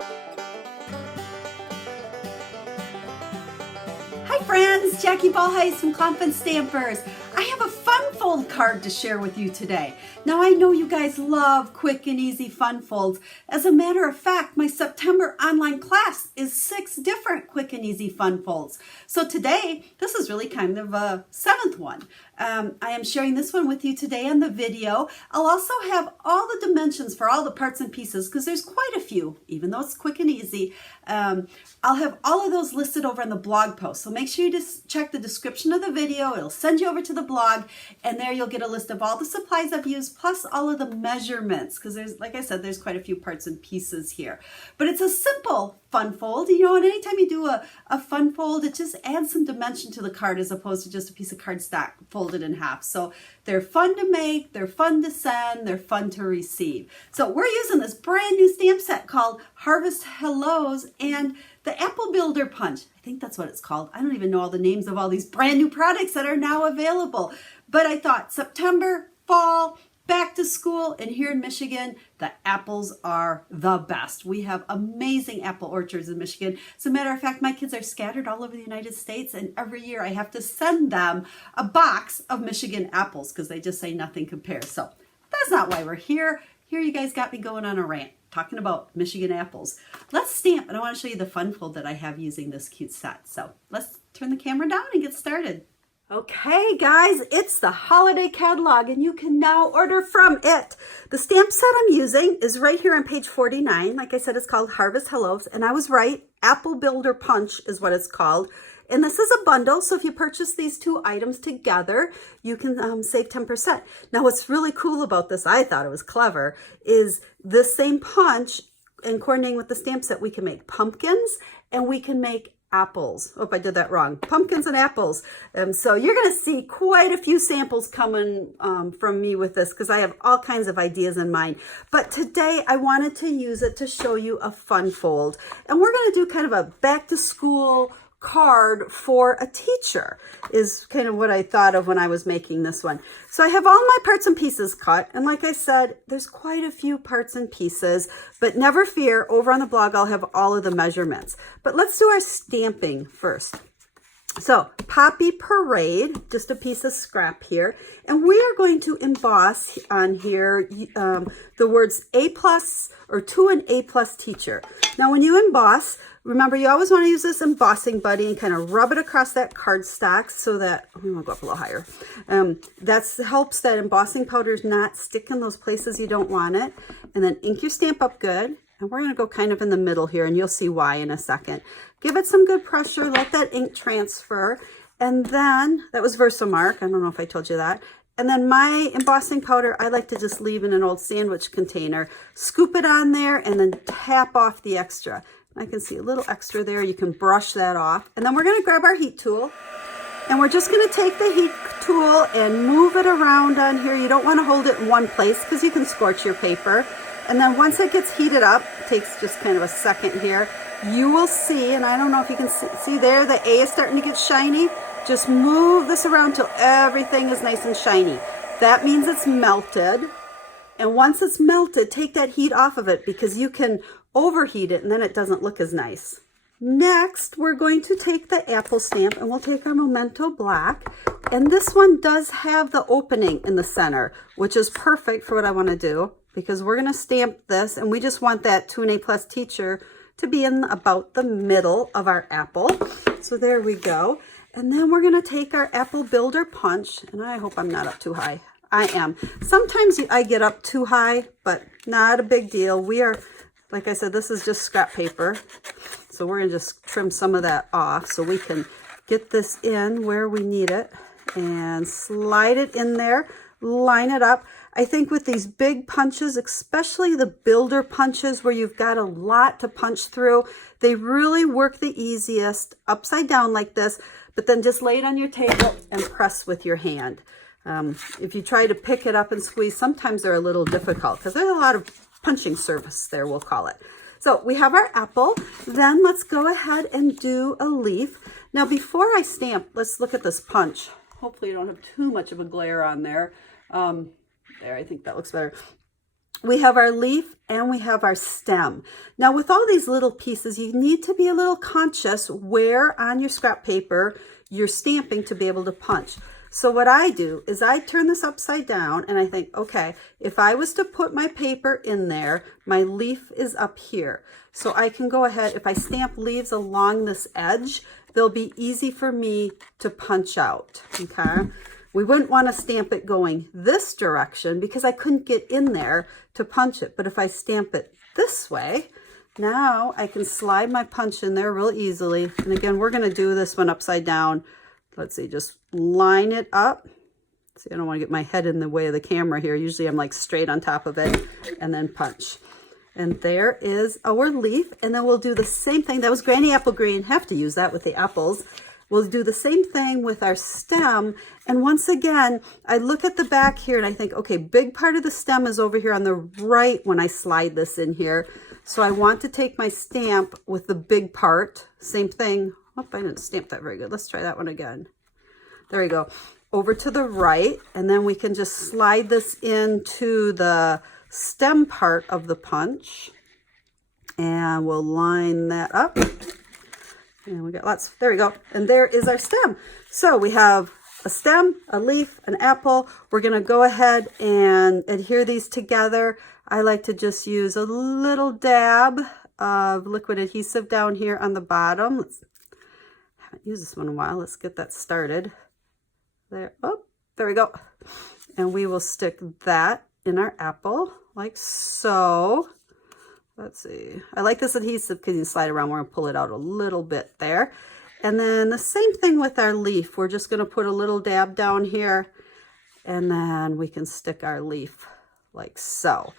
Hi friends, Jackie Bolhuis from Klompen Stampers. I have a fun fold card to share with you today. Now I know you guys love quick and easy fun folds. As a matter of fact, my September online class is 6 different quick and easy fun folds. So today, this is really kind of a 7th one. I am sharing this one with you today on the video. I'll also have all the dimensions for all the parts and pieces because there's quite a few, even though it's quick and easy. I'll have all of those listed over in the blog post. So make sure you just check the description of the video. It'll send you over to the blog, and there you'll get a list of all the supplies I've used plus all of the measurements because there's, like I said, there's quite a few parts and pieces here. But it's a simple fun fold, you know, and anytime you do a fun fold, it just adds some dimension to the card as opposed to just a piece of cardstock folded in half. So they're fun to make, they're fun to send, they're fun to receive. So we're using this brand new stamp set called Harvest Hellos and the Apple Builder Punch. I think that's what it's called. I don't even know all the names of all these brand new products that are now available. But I thought September, fall, back to school, and here in Michigan, the apples are the best. We have amazing apple orchards in Michigan. As a matter of fact, my kids are scattered all over the United States, and every year I have to send them a box of Michigan apples because they just say nothing compares. So that's not why we're here. Here you guys got me going on a rant, talking about Michigan apples. Let's stamp, and I want to show you the fun fold that I have using this cute set. So let's turn the camera down and get started. Okay guys, it's the holiday catalog and you can now order from it. The stamp set I'm using is right here on page 49. Like I said, it's called Harvest Hellos, and I was right. Apple Builder Punch is what it's called. And this is a bundle, so if you purchase these 2 items together, you can save 10%. Now what's really cool about this, I thought it was clever, is this same punch, and coordinating with the stamp set, we can make pumpkins and we can make apples. Oh, I did that wrong. Pumpkins and apples. So you're going to see quite a few samples coming from me with this because I have all kinds of ideas in mind. But today I wanted to use it to show you a fun fold. And we're going to do kind of a back to school card for a teacher is kind of what I thought of when I was making this one. So I have all my parts and pieces cut, and like I said, there's quite a few parts and pieces, but never fear, over on the blog I'll have all of the measurements. But let's do our stamping first. So Poppy Parade, just a piece of scrap here, and we are going to emboss on here the words A+ or to an A+ teacher. Now when you emboss, remember you always want to use this embossing buddy and kind of rub it across that cardstock so that, I'm going to go up a little higher, that helps that embossing powders not stick in those places you don't want it. And then ink your stamp up good. And we're going to go kind of in the middle here, and you'll see why in a second. Give it some good pressure, let that ink transfer. And then, that was Versamark, I don't know if I told you that. And then my embossing powder, I like to just leave in an old sandwich container. Scoop it on there and then tap off the extra. I can see a little extra there. You can brush that off. And then we're going to grab our heat tool. And we're just going to take the heat tool and move it around on here. You don't want to hold it in one place because you can scorch your paper. And then once it gets heated up, it takes just kind of a second here, you will see, and I don't know if you can see there, the A is starting to get shiny. Just move this around till everything is nice and shiny. That means it's melted. And once it's melted, take that heat off of it because you can overheat it and then it doesn't look as nice. Next, we're going to take the apple stamp and we'll take our Memento Black. And this one does have the opening in the center, which is perfect for what I want to do, because we're going to stamp this and we just want that to an A+ teacher to be in about the middle of our apple. So there we go. And then we're going to take our Apple Builder Punch, and I hope I'm not up too high. I am. Sometimes I get up too high, but not a big deal. We are, like I said, this is just scrap paper. So we're going to just trim some of that off so we can get this in where we need it and slide it in there, line it up. I think with these big punches, especially the builder punches where you've got a lot to punch through, they really work the easiest upside down like this, but then just lay it on your table and press with your hand. If you try to pick it up and squeeze, sometimes they're a little difficult because there's a lot of punching surface there, we'll call it. So we have our apple. Then let's go ahead and do a leaf. Now before I stamp, let's look at this punch. Hopefully you don't have too much of a glare on there. There, I think that looks better. we have our leaf and we have our stem. Now with all these little pieces, you need to be a little conscious where on your scrap paper you're stamping to be able to punch. So what I do is I turn this upside down and I think, okay, if I was to put my paper in there, my leaf is up here. So I can go ahead, if I stamp leaves along this edge, they'll be easy for me to punch out, okay? We wouldn't want to stamp it going this direction because I couldn't get in there to punch it. But if I stamp it this way, now I can slide my punch in there real easily. And again, we're going to do this one upside down. Let's see, just line it up. See, I don't want to get my head in the way of the camera here. Usually I'm like straight on top of it and then punch. And there is our leaf. And then we'll do the same thing. That was Granny Apple Green. Have to use that with the apples. We'll do the same thing with our stem. And once again, I look at the back here and I think, okay, big part of the stem is over here on the right when I slide this in here. So I want to take my stamp with the big part. Same thing. Oh, I didn't stamp that very good. Let's try that one again. There we go. Over to the right. And then we can just slide this into the stem part of the punch. And we'll line that up. And we got lots. There we go. And there is our stem. So we have a stem, a leaf, an apple. We're going to go ahead and adhere these together. I like to just use a little dab of liquid adhesive down here on the bottom. Haven't used this one in a while. Let's get that started. There. Oh, there we go. And we will stick that in our apple like so. Let's see. I like this adhesive because you can slide around. We're going to pull it out a little bit there. And then the same thing with our leaf. We're just going to put a little dab down here. And then we can stick our leaf like so.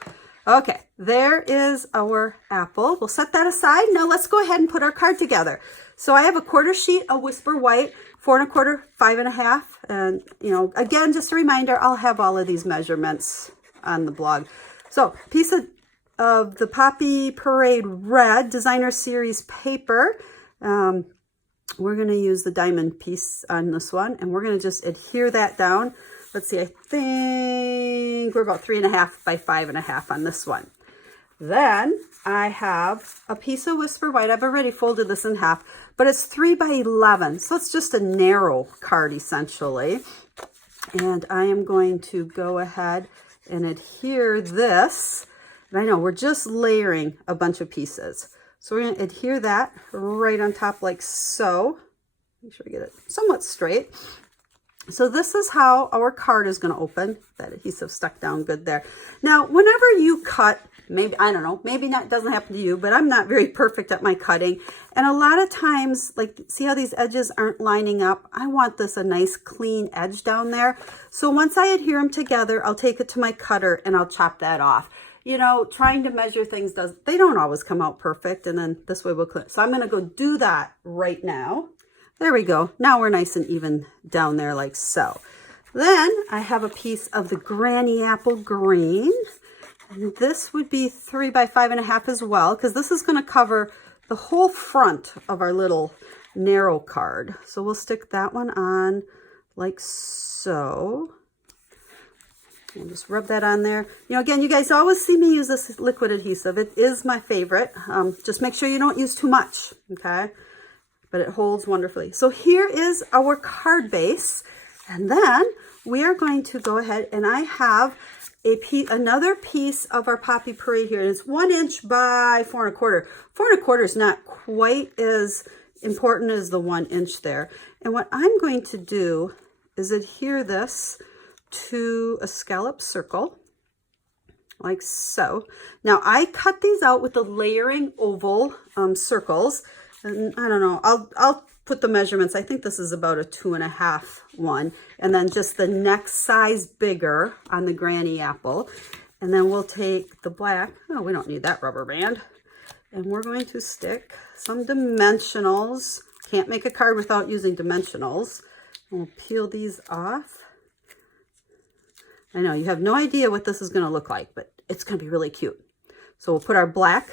Okay, there is our apple. We'll set that aside. Now let's go ahead and put our card together. So I have a 1/4 sheet of Whisper White, 4 1/4, 5 1/2. And, you know, again, just a reminder, I'll have all of these measurements on the blog. So piece of the Poppy Parade Red Designer Series paper. We're going to use the diamond piece on this one, and we're going to just adhere that down. Let's see, I think we're about 3 1/2 by 5 1/2 on this one. Then I have a piece of Whisper White. I've already folded this in half, but it's 3 by 11. So it's just a narrow card essentially. And I am going to go ahead and adhere this. And I know we're just layering a bunch of pieces. So we're going to adhere that right on top like so. Make sure we get it somewhat straight. So this is how our card is going to open. That adhesive stuck down good there. Now, whenever you cut, maybe, I don't know, maybe not, doesn't happen to you, but I'm not very perfect at my cutting. And a lot of times, like, see how these edges aren't lining up? I want this a nice clean edge down there. So once I adhere them together, I'll take it to my cutter and I'll chop that off. You know, trying to measure things they don't always come out perfect, and then this way we'll clean. So I'm going to go do that right now. There we go. Now we're nice and even down there like so. Then I have a piece of the Granny Apple Green. And this would be 3 by 5 1/2 as well, because this is going to cover the whole front of our little narrow card. So we'll stick that one on like so. We'll just rub that on there. You know, again, you guys always see me use this liquid adhesive. It is my favorite. Just make sure you don't use too much, okay? But it holds wonderfully. So here is our card base. And then we are going to go ahead, and I have another piece of our Poppy Parade here. And it's 1 inch by 4 1/4. 4 1/4 is not quite as important as the 1 inch there. And what I'm going to do is adhere this to a scallop circle like so. Now I cut these out with the layering oval circles, and I don't know, I'll put the measurements. I think this is about a 2 1/2 one, and then just the next size bigger on the Granny Apple. And then we'll take the black, oh, we don't need that rubber band, and we're going to stick some dimensionals. Can't make a card without using dimensionals. And we'll peel these off. I know you have no idea what this is going to look like, but it's going to be really cute. So we'll put our black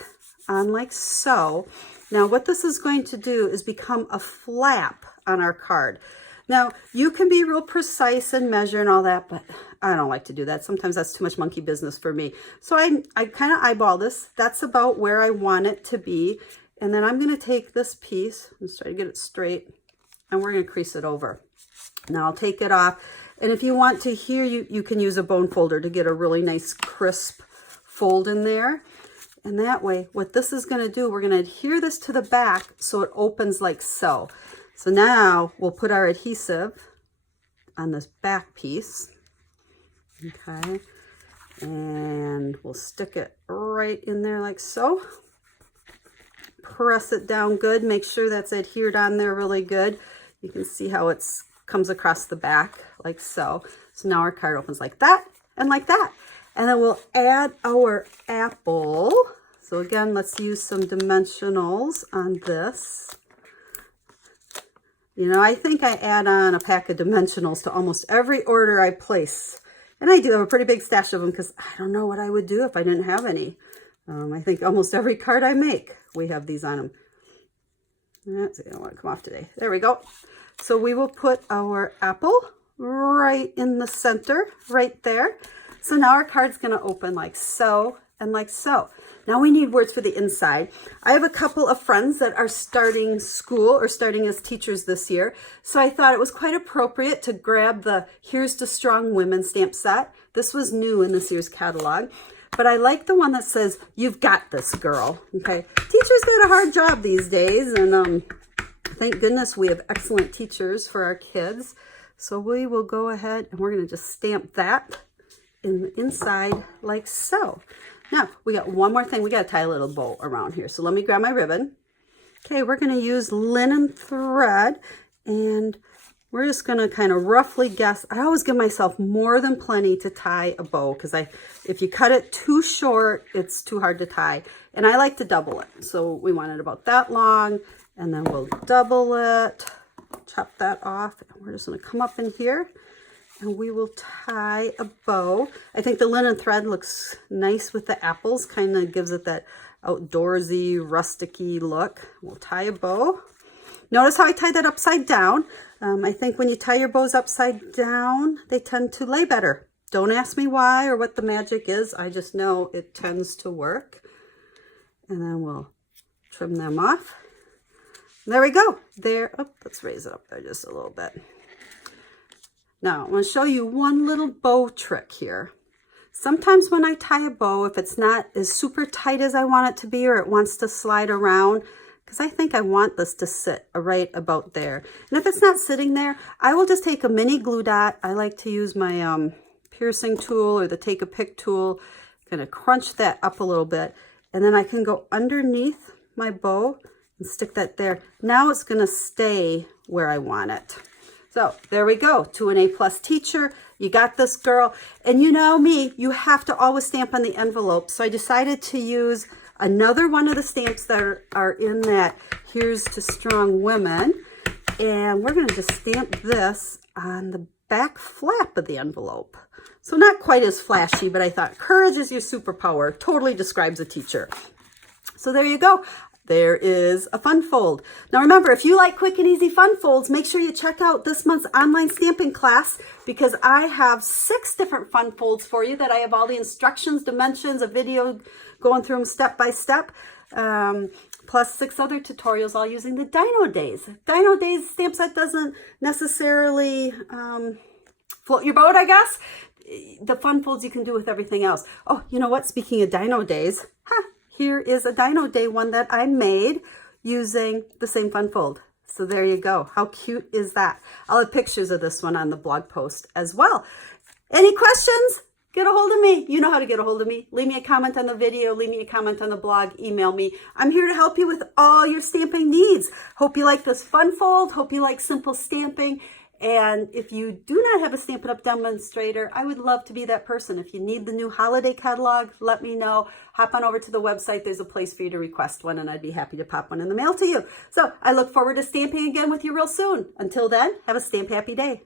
on like so. Now what this is going to do is become a flap on our card. Now, you can be real precise and measure and all that, but I don't like to do that. Sometimes that's too much monkey business for me. So I kind of eyeball this. That's about where I want it to be. And then I'm going to take this piece, let's try to get it straight, and we're going to crease it over. Now I'll take it off. And if you want to here, you can use a bone folder to get a really nice crisp fold in there. And that way, what this is going to do, we're going to adhere this to the back so it opens like so. So now we'll put our adhesive on this back piece. Okay. And we'll stick it right in there like so. Press it down good. Make sure that's adhered on there really good. You can see how it comes across the back like so. So now our card opens like that and like that. And then we'll add our apple. So again, let's use some dimensionals on this. You know, I think I add on a pack of dimensionals to almost every order I place. And I do have a pretty big stash of them because I don't know what I would do if I didn't have any. I think almost every card I make, we have these on them. That's, I don't want to come off today. There we go. So we will put our apple right in the center, right there. So now our card's going to open like so and like so. Now we need words for the inside. I have a couple of friends that are starting school or starting as teachers this year. So I thought it was quite appropriate to grab the Here's to Strong Women stamp set. This was new in this year's catalog. But I like the one that says, "You've got this, girl." Okay, teachers got a hard job these days, and thank goodness we have excellent teachers for our kids. So we will go ahead and we're going to just stamp that in the inside like so. Now, we got one more thing. We got to tie a little bow around here. So let me grab my ribbon. Okay, we're going to use linen thread, and we're just going to kind of roughly guess. I always give myself more than plenty to tie a bow because if you cut it too short, it's too hard to tie. And I like to double it. So we want it about that long, and then we'll double it, chop that off. And we're just going to come up in here, and we will tie a bow. I think the linen thread looks nice with the apples, kind of gives it that outdoorsy, rusticy look. We'll tie a bow. Notice how I tied that upside down. I think when you tie your bows upside down, they tend to lay better. Don't ask me why or what the magic is. I just know it tends to work. And then we'll trim them off. There we go. There. Oh, let's raise it up there just a little bit. Now, I'm going to show you one little bow trick here. Sometimes when I tie a bow, if it's not as super tight as I want it to be, or it wants to slide around, because I think I want this to sit right about there. And if it's not sitting there, I will just take a mini glue dot. I like to use my piercing tool or the take a pick tool, kind of crunch that up a little bit. And then I can go underneath my bow and stick that there. Now it's going to stay where I want it. So there we go. To an A+ teacher. You got this, girl. And you know me, you have to always stamp on the envelope. So I decided to use another one of the stamps that are in that Here's to Strong Women. And we're going to just stamp this on the back flap of the envelope. So not quite as flashy, but I thought courage is your superpower. Totally describes a teacher. So there you go. There is a fun fold. Now remember, if you like quick and easy fun folds, make sure you check out this month's online stamping class because I have 6 different fun folds for you that I have all the instructions, dimensions, a video going through them step by step, plus 6 other tutorials all using the Dino Days. Dino Days stamp set doesn't necessarily float your boat, I guess. The fun folds you can do with everything else. Oh, you know what? Speaking of Dino Days, here is a Dino Day one that I made using the same fun fold. So there you go. How cute is that? I'll have pictures of this one on the blog post as well. Any questions? Get a hold of me. You know how to get a hold of me. Leave me a comment on the video. Leave me a comment on the blog. Email me. I'm here to help you with all your stamping needs. Hope you like this fun fold. Hope you like simple stamping. And if you do not have a Stampin' Up! Demonstrator, I would love to be that person. If you need the new holiday catalog, let me know. Hop on over to the website. There's a place for you to request one, and I'd be happy to pop one in the mail to you. So I look forward to stamping again with you real soon. Until then, have a stamp happy day.